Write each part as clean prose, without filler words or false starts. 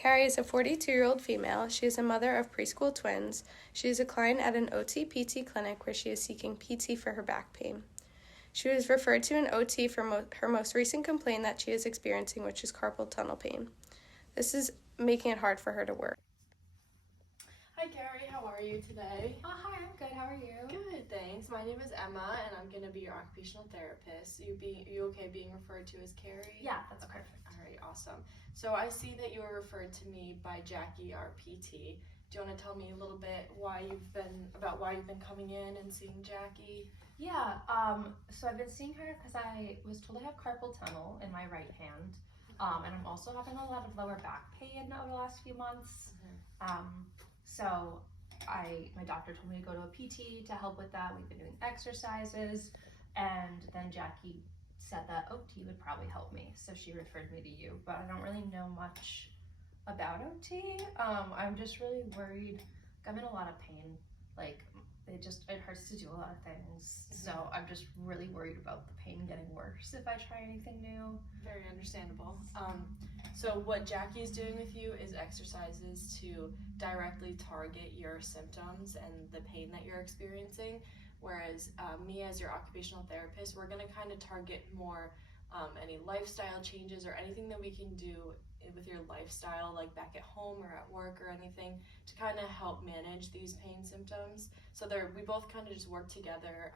Carrie is a 42-year-old female. She is a mother of preschool twins. She is a client at an OT-PT clinic where she is seeking PT for her back pain. She was referred to an OT for her most recent complaint that she is experiencing, which is carpal tunnel pain. This is making it hard for her to work. Hi Carrie, how are you today? Hi, I'm good. How are you? Good, thanks. My name is Emma and I'm going to be your occupational therapist. Are you okay being referred to as Carrie? Yeah, that's perfect. All right, awesome. So I see that you were referred to me by Jackie, our PT. Do you want to tell me a little bit about why you've been coming in and seeing Jackie? Yeah, so I've been seeing her because I was told I have carpal tunnel in my right hand, and I'm also having a lot of lower back pain over the last few months. So my doctor told me to go to a PT to help with that. We've been doing exercises, and then Jackie said that OT would probably help me, so she referred me to you, but I don't really know much about OT. I'm just really worried. I'm in a lot of pain. Like, it hurts to do a lot of things. So I'm just really worried about the pain getting worse if I try anything new. Very understandable. So what Jackie's doing with you is exercises to directly target your symptoms and the pain that you're experiencing. Whereas me as your occupational therapist, we're gonna kind of target more any lifestyle changes or anything that we can do with your lifestyle, like back at home or at work or anything, to kind of help manage these pain symptoms. So we both kind of just work together.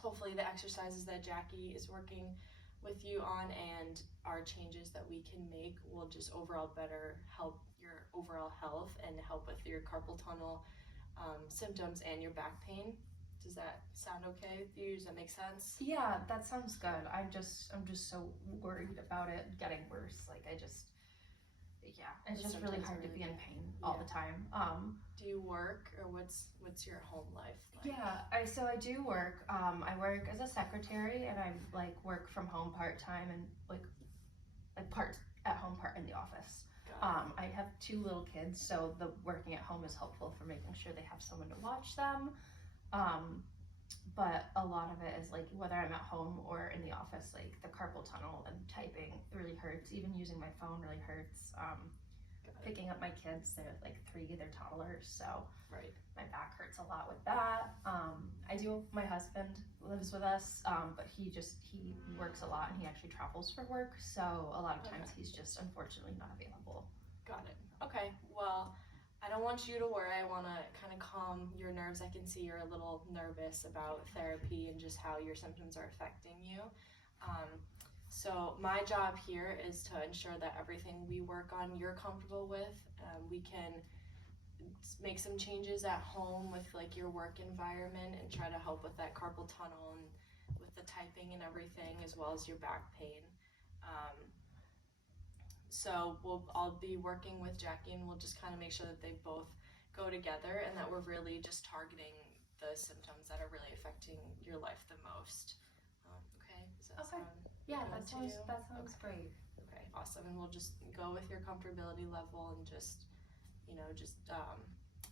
Hopefully the exercises that Jackie is working with you on and our changes that we can make will just overall better help your overall health and help with your carpal tunnel symptoms and your back pain. Does that sound okay with you? Does that make sense? Yeah, that sounds good. I'm just so worried about it getting worse. Like it's just really hard to be in pain all the time. Do you work, or what's your home life like? Yeah, I do work. I work as a secretary, and I work from home part-time and like part at home, part in the office. I have 2 little kids, so the working at home is helpful for making sure they have someone to watch them. But a lot of it is like whether I'm at home or in the office, like the carpal tunnel and typing really hurts. Even using my phone really hurts. Picking up my kids, they're like 3, they're toddlers, so my back hurts a lot with that. My husband lives with us, but he works a lot and he actually travels for work, so a lot of times he's just unfortunately not available. Got it. Okay, well, I don't want you to worry. I want to kind of calm your nerves. I can see you're a little nervous about therapy and just how your symptoms are affecting you. So my job here is to ensure that everything we work on you're comfortable with. We can make some changes at home with like your work environment and try to help with that carpal tunnel and with the typing and everything, as well as your back pain. So I'll be working with Jackie and we'll just kind of make sure that they both go together and that we're really just targeting the symptoms that are really affecting your life the most. Okay? Does that sound Yeah, good to you? that sounds great. Okay, awesome. And we'll just go with your comfortability level and just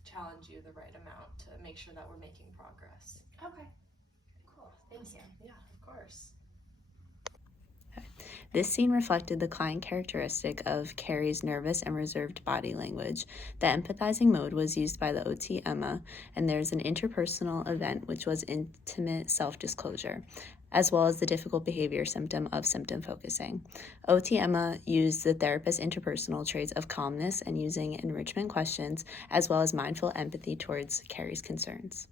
challenge you the right amount to make sure that we're making progress. Okay, cool. Thank you. Yeah, of course. This scene reflected the client characteristic of Carrie's nervous and reserved body language. The empathizing mode was used by the OT Emma, and there's an interpersonal event which was intimate self-disclosure, as well as the difficult behavior symptom of symptom focusing. OT Emma used the therapist's interpersonal traits of calmness and using enrichment questions, as well as mindful empathy towards Carrie's concerns.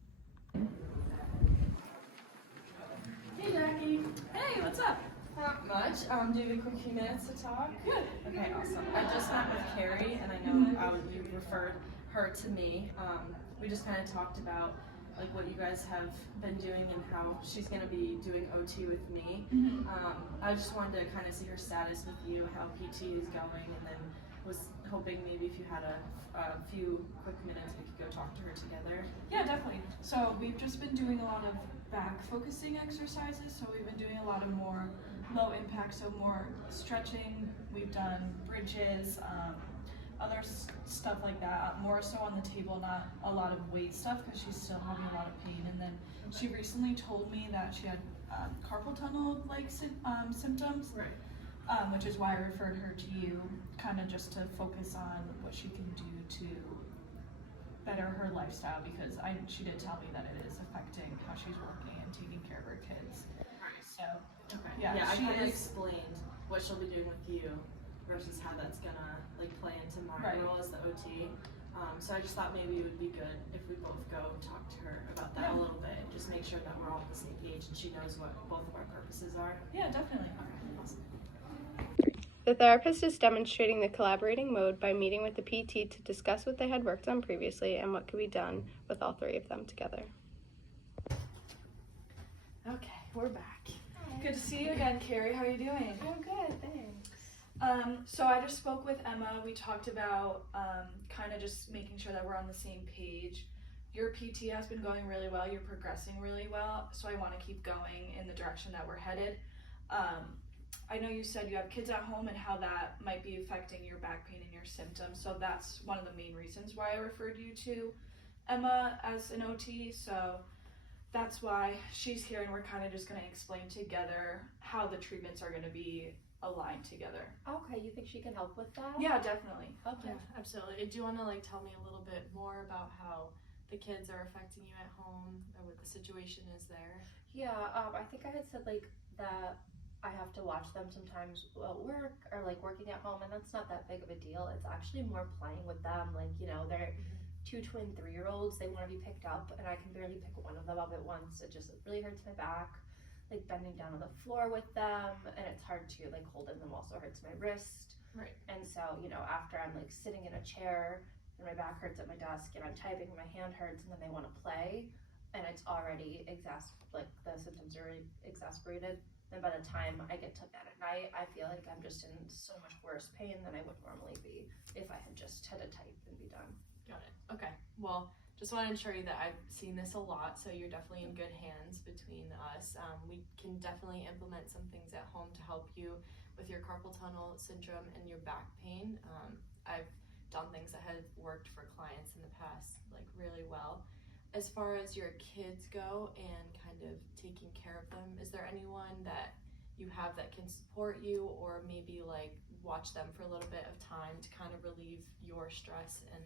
Hey Jackie. Hey, what's up? Not much. Do you have a quick few minutes to talk? Good. Okay, awesome. I just met with Carrie, and I know you referred her to me. We just kind of talked about like what you guys have been doing and how she's going to be doing OT with me. I just wanted to kind of see her status with you, how PT is going, and then was hoping maybe if you had a few quick minutes we could go talk to her together. Yeah, definitely. So we've just been doing a lot of back focusing exercises. So we've been doing a lot of more low impact, so more stretching. We've done bridges, other stuff like that, more so on the table, not a lot of weight stuff because she's still having a lot of pain. And then she recently told me that she had carpal tunnel like symptoms. Right. which is why I referred her to you, kind of just to focus on what she can do to better her lifestyle, because she did tell me that it is affecting how she's working and taking care of her kids. So Okay. yeah, I she kind of is explained what she'll be doing with you versus how that's gonna like play into my Right. role as the OT. So I just thought maybe it would be good if we both go and talk to her about that Yeah. a little bit, and just make sure that we're all on the same page and she knows what both of our purposes are. Yeah, definitely. Okay, awesome. The therapist is demonstrating the collaborating mode by meeting with the PT to discuss what they had worked on previously and what could be done with all three of them together. Okay, we're back. Good to see you again, Carrie. How are you doing? I'm good, thanks. So I just spoke with Emma. We talked about kind of just making sure that we're on the same page. Your PT has been going really well. You're progressing really well. So I want to keep going in the direction that we're headed. I know you said you have kids at home and how that might be affecting your back pain and your symptoms. So that's one of the main reasons why I referred you to Emma as an OT. So that's why she's here, and we're kind of just going to explain together how the treatments are going to be aligned together. Okay, you think she can help with that? Yeah, definitely. Okay. Yeah, absolutely. Do you want to like tell me a little bit more about how the kids are affecting you at home or what the situation is there? Yeah, I think I had said like that I have to watch them sometimes at work or like working at home, and that's not that big of a deal. It's actually more playing with them. Like, you know, they're two twin 3-year-olds. They want to be picked up, and I can barely pick one of them up at once. It really hurts my back. Like bending down on the floor with them, and it's hard to like holding them also hurts my wrist. Right. And so, you know, after I'm like sitting in a chair and my back hurts at my desk and I'm typing, my hand hurts, and then they want to play, and it's already like the symptoms are really exasperated. Then by the time I get to bed at night, I feel like I'm just in so much worse pain than I would normally be if I had just had to type and be done. Got it. Okay. Well, just want to ensure you that I've seen this a lot, so you're definitely in good hands between us. We can definitely implement some things at home to help you with your carpal tunnel syndrome and your back pain. I've done things that have worked for clients in the past, like really well. As far as your kids go and kind of taking care of them, is there anyone that you have that can support you, or maybe like watch them for a little bit of time to kind of relieve your stress and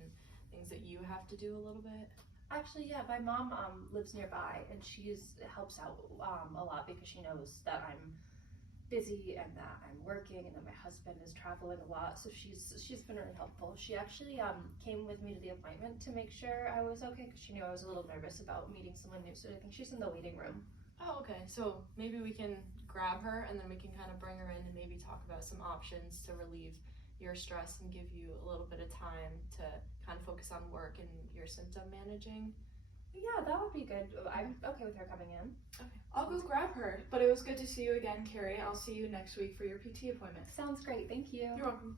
things that you have to do a little bit? Actually, yeah, my mom lives nearby, and helps out a lot because she knows that I'm busy and that I'm working and that my husband is traveling a lot. So she's been really helpful. She actually came with me to the appointment to make sure I was okay, because she knew I was a little nervous about meeting someone new. So I think she's in the waiting room. Oh, okay. So maybe we can grab her and then we can kind of bring her in and maybe talk about some options to relieve your stress and give you a little bit of time to kind of focus on work and your symptom managing. Yeah, that would be good. I'm okay with her coming in. Okay. I'll go grab her. But it was good to see you again, Carrie. I'll see you next week for your PT appointment. Sounds great. Thank you. You're welcome.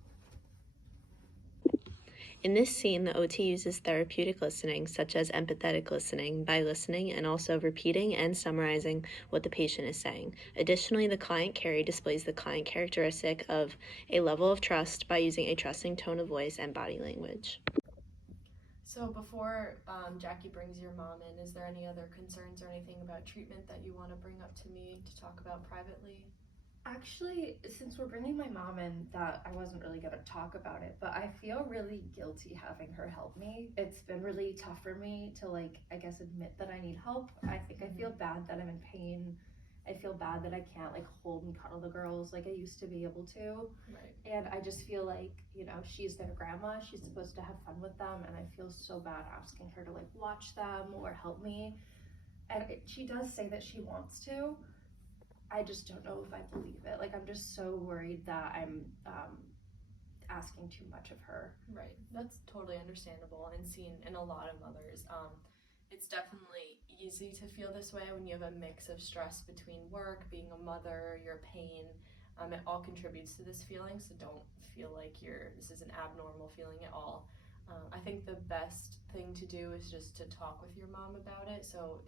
In this scene, the OT uses therapeutic listening, such as empathetic listening, by listening and also repeating and summarizing what the patient is saying. Additionally, the client Carrie displays the client characteristic of a level of trust by using a trusting tone of voice and body language. So before Jackie brings your mom in, is there any other concerns or anything about treatment that you want to bring up to me to talk about privately? Actually, since we're bringing my mom in, that I wasn't really going to talk about it, but I feel really guilty having her help me. It's been really tough for me to like, I guess, admit that I need help. I think I feel bad that I'm in pain. I feel bad that I can't like hold and cuddle the girls like I used to be able to. Right. And I just feel like, you know, she's their grandma. She's supposed to have fun with them. And I feel so bad asking her to like watch them or help me. And she does say that she wants to. I just don't know if I believe it. Like, I'm just so worried that I'm asking too much of her. Right. That's totally understandable and seen in a lot of mothers. It's definitely easy to feel this way when you have a mix of stress between work, being a mother, your pain. It all contributes to this feeling, so don't feel like this is an abnormal feeling at all. I think the best thing to do is just to talk with your mom about it. So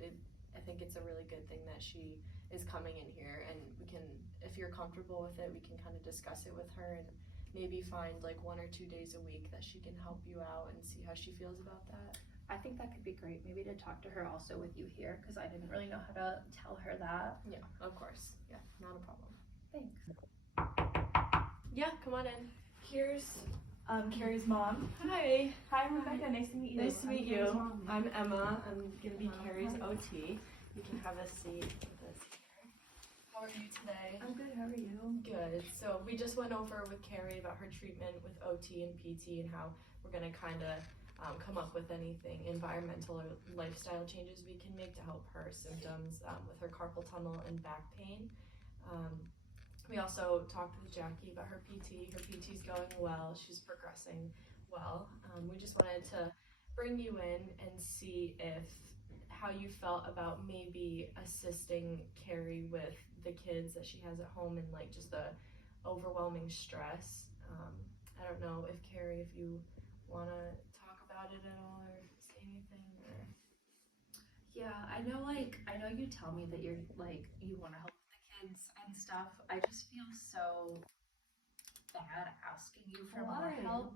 I think it's a really good thing that she is coming in here, and we can, if you're comfortable with it, we can kind of discuss it with her and maybe find like 1 or 2 days a week that she can help you out and see how she feels about that. I think that could be great, maybe to talk to her also with you here, because I didn't really know how to tell her that. Yeah, of course. Yeah, not a problem. Thanks. Yeah, come on in. Here's Carrie's mom. Hi. Hi, I'm Rebecca. Nice to meet you. Nice to meet Carrie's you. mom. I'm Emma. I'm gonna be Carrie's OT. You can have a seat with us here. How are you today? I'm good. How are you? Good. So we just went over with Carrie about her treatment with OT and PT and how we're gonna kind of come up with anything environmental or lifestyle changes we can make to help her symptoms with her carpal tunnel and back pain. We also talked with Jackie about her PT. Her PT's going well. She's progressing well. We just wanted to bring you in and see how you felt about maybe assisting Carrie with the kids that she has at home and like just the overwhelming stress. I don't know if Carrie, if you want to talk about it at all or say anything or. Yeah, I know you tell me that you're like, you want to help with the kids and stuff. I just feel so bad asking you for more help.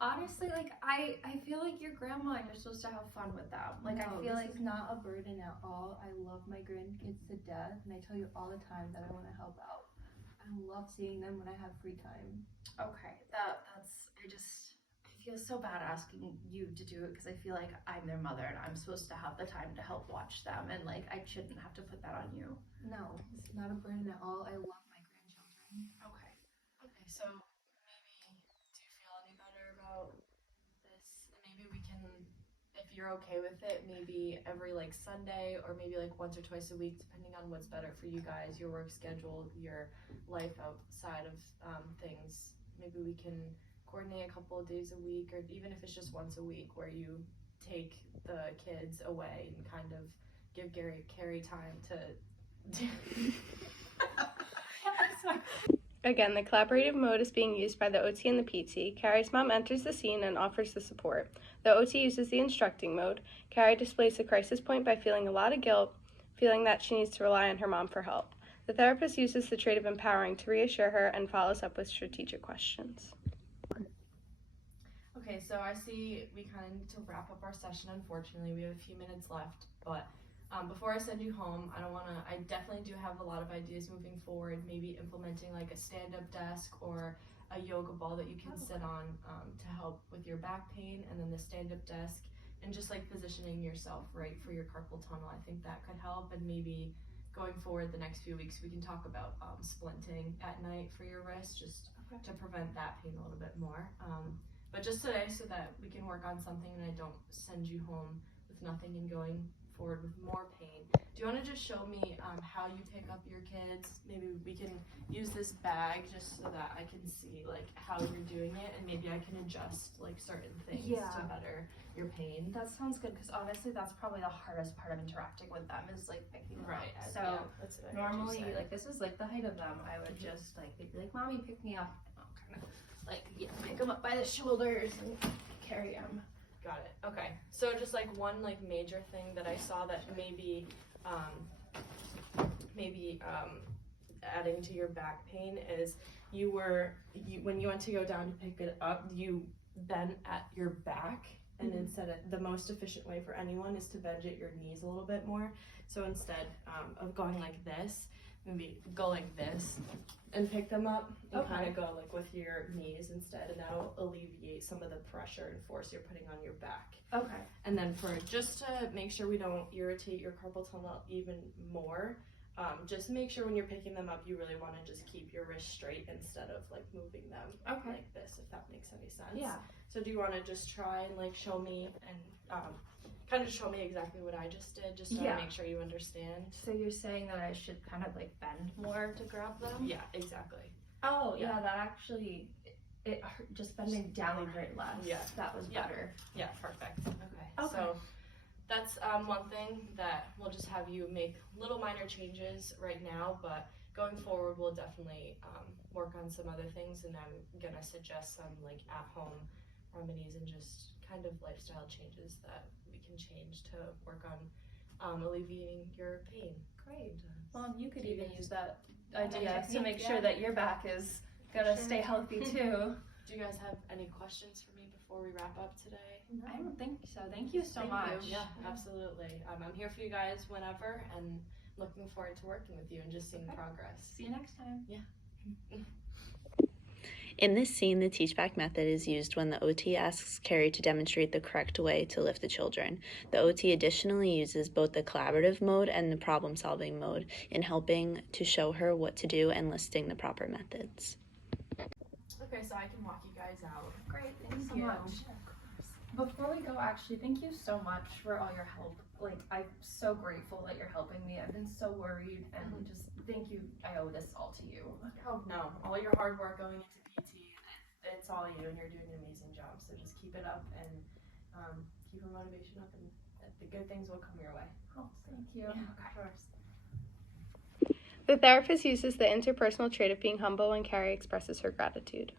Honestly, like I feel like your grandma and you're supposed to have fun with them. Like No, I feel this like is not a burden at all. I love my grandkids to death, and I tell you all the time that I want to help out. I love seeing them when I have free time. okay, that's I feel so bad asking you to do it because I feel like I'm their mother and I'm supposed to have the time to help watch them and like I shouldn't have to put that on you. No, it's not a burden at all. I love my grandchildren. Okay. Okay, so maybe do you feel any better about this? And maybe we can, if you're okay with it, maybe every like Sunday or maybe like once or twice a week, depending on what's better for you guys, your work schedule, your life outside of things. Maybe we can coordinate a couple of days a week, or even if it's just once a week, where you take the kids away and kind of give Carrie time to. Again, the collaborative mode is being used by the OT and the PT. Carrie's mom enters the scene and offers the support. The OT uses the instructing mode. Carrie displays the crisis point by feeling a lot of guilt, feeling that she needs to rely on her mom for help. The therapist uses the trait of empowering to reassure her and follows up with strategic questions. Okay, so I see we kind of need to wrap up our session. Unfortunately, we have a few minutes left, but before I send you home, I definitely do have a lot of ideas moving forward, maybe implementing like a stand-up desk or a yoga ball that you can sit on to help with your back pain, and then the stand-up desk and just like positioning yourself right for your carpal tunnel. I think that could help, and maybe going forward the next few weeks, we can talk about splinting at night for your wrist, just to prevent that pain a little bit more. But just today, so that we can work on something and I don't send you home with nothing and going forward with more pain. Do you want to just show me how you pick up your kids? Maybe we can use this bag just so that I can see like how you're doing it, and maybe I can adjust like certain things to better your pain. That sounds good because honestly that's probably the hardest part of interacting with them is like picking them up. So yeah, that's what I normally like this is like the height of them. I would just like they'd be like, "Mommy, pick me up." And I'll kind of like pick them up by the shoulders and carry them. Got it. Okay. So just like one like major thing that I saw that maybe adding to your back pain is when you went to go down to pick it up, you bent at your back, and instead of the most efficient way for anyone is to bend at your knees a little bit more. So instead of going like this, maybe go like this and pick them up and kind of go like with your knees instead, and that'll alleviate some of the pressure and force you're putting on your back. Okay. And then just to make sure we don't irritate your carpal tunnel even more, just make sure when you're picking them up, you really want to just keep your wrist straight instead of like moving them like this, if that makes any sense. Yeah. So do you want to just try and like show me and kind of show me exactly what I just did, just to make sure you understand? So you're saying that I should kind of like bend more to grab them? Yeah, exactly. Oh, yeah, that actually, it hurt, just bending down hurt less. Yeah. That was better. Yeah, perfect. Okay. So that's one thing that we'll just have you make little minor changes right now, but going forward, we'll definitely work on some other things, and I'm gonna suggest some like at-home remedies and just kind of lifestyle changes that we can change to work on alleviating your pain. Great. Well, you could even use that idea to make sure that your back is gonna stay healthy too. Do you guys have any questions for me before we wrap up today? No. I don't think so. Thank you so much. Yeah, absolutely. I'm here for you guys whenever, and looking forward to working with you and just seeing progress. See you next time. Yeah. In this scene, the teach back method is used when the OT asks Carrie to demonstrate the correct way to lift the children. The OT additionally uses both the collaborative mode and the problem solving mode in helping to show her what to do and listing the proper methods. Okay, so I can walk you guys out. Great, thanks so much. Before we go, actually, thank you so much for all your help. Like, I'm so grateful that you're helping me. I've been so worried, and just thank you. I owe this all to you. Oh no, all your hard work going into PT, it's all you, and you're doing an amazing job. So just keep it up and keep your motivation up, and the good things will come your way. Oh, thank you. Yeah, of course. The therapist uses the interpersonal trait of being humble when Carrie expresses her gratitude.